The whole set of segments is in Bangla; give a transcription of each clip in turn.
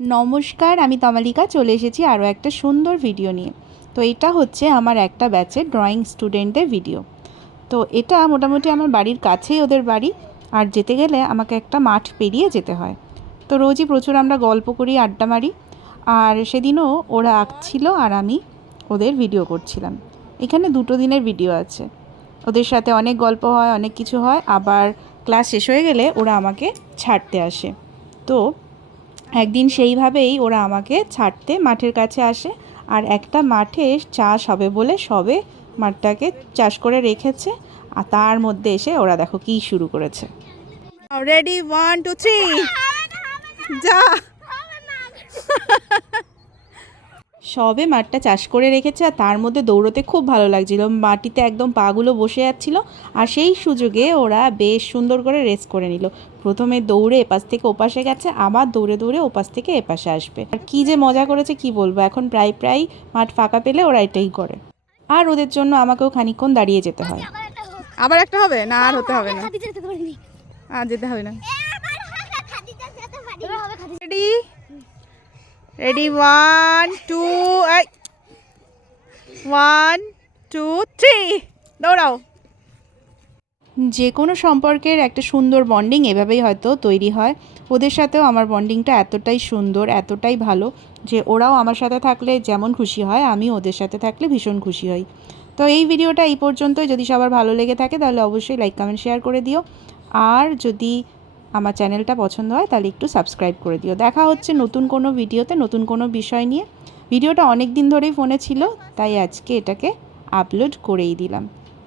নমস্কার, আমি তমালিকা চলে এসেছি আরও একটা সুন্দর ভিডিও নিয়ে। তো এটা হচ্ছে আমার একটা ব্যাচের ড্রয়িং স্টুডেন্টদের ভিডিও। তো এটা মোটামুটি আমার বাড়ির কাছেই ওদের বাড়ি, আর যেতে গেলে আমাকে একটা মাঠ পেরিয়ে যেতে হয়। তো রোজই প্রচুর আমরা গল্প করি, আড্ডা মারি। আর সেদিনও ওরা আঁকছিল আর আমি ওদের ভিডিও করছিলাম। এখানে 2 দিনের ভিডিও আছে। ওদের সাথে অনেক গল্প হয়, অনেক কিছু হয়। আবার ক্লাস শেষ হয়ে গেলে ওরা আমাকে ছাড়তে আসে। তো একদিন সেইভাবেই ওরা আমাকে ছাড়তে মাঠের কাছে আসে, আর একটা মাঠে চাষ হবে বলে সবে মাঠটাকে চাষ করে রেখেছে, আর তার মধ্যে এসে ওরা দেখো কি শুরু করেছে। রেডি 1 2 3 যা। সবে মাঠটা চাষ করে রেখেছে, আর তার মধ্যে দৌড়তে খুব ভালো লাগছিল, মাটিতে একদম পাগুলো বসে যাচ্ছিল। আর সেই সুযোগে ওরা বেশ সুন্দর করে রেস করে নিল। প্রথমে দৌড়ে এপাশ থেকে ওপাশে গেছে, আবার দৌড়ে দৌড়ে ওপাশ থেকে এপাশে আসবে। আর কী যে মজা করেছে কি বলবো। এখন প্রায় প্রায় মাঠ ফাঁকা পেলে ওরা এটাই করে। আর ওদের জন্য আমাকেও খানিকক্ষণ দাঁড়িয়ে যেতে হয়। আবার একটা হবে না, আর হতে হবে না, আর যেতে হবে না। রেডি রেডি 1 2 1 2 3 দৌড়াও। যে কোনো সম্পর্কের একটা সুন্দর বন্ডিং এভাবেই হয়তো তৈরি হয়। ওদের সাথেও আমার বন্ডিংটা এতটাই সুন্দর, এতটাই ভালো যে ওরাও আমার সাথে থাকলে যেমন খুশি হয়, আমি ওদের সাথে থাকলে ভীষণ খুশি হই। তো এই ভিডিওটা এই পর্যন্তই। যদি সবার ভালো লেগে থাকে তাহলে অবশ্যই লাইক কমেন্ট শেয়ার করে দিও। আর যদি আমার চ্যানেলটা পছন্দ হয় তাহলে একটু সাবস্ক্রাইব করে দিও। দেখা হচ্ছে নতুন কোনো ভিডিওতে, নতুন কোনো বিষয় নিয়ে। ভিডিওটা অনেক দিন ধরেই ফোনে ছিল, তাই আজকে এটাকে আপলোড করেই দিলাম।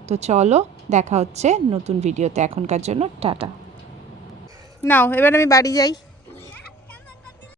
তো চলো, দেখা হচ্ছে নতুন ভিডিওতে। এখনকার জন্য টাটা। নাও এবার আমি বাড়ি যাই।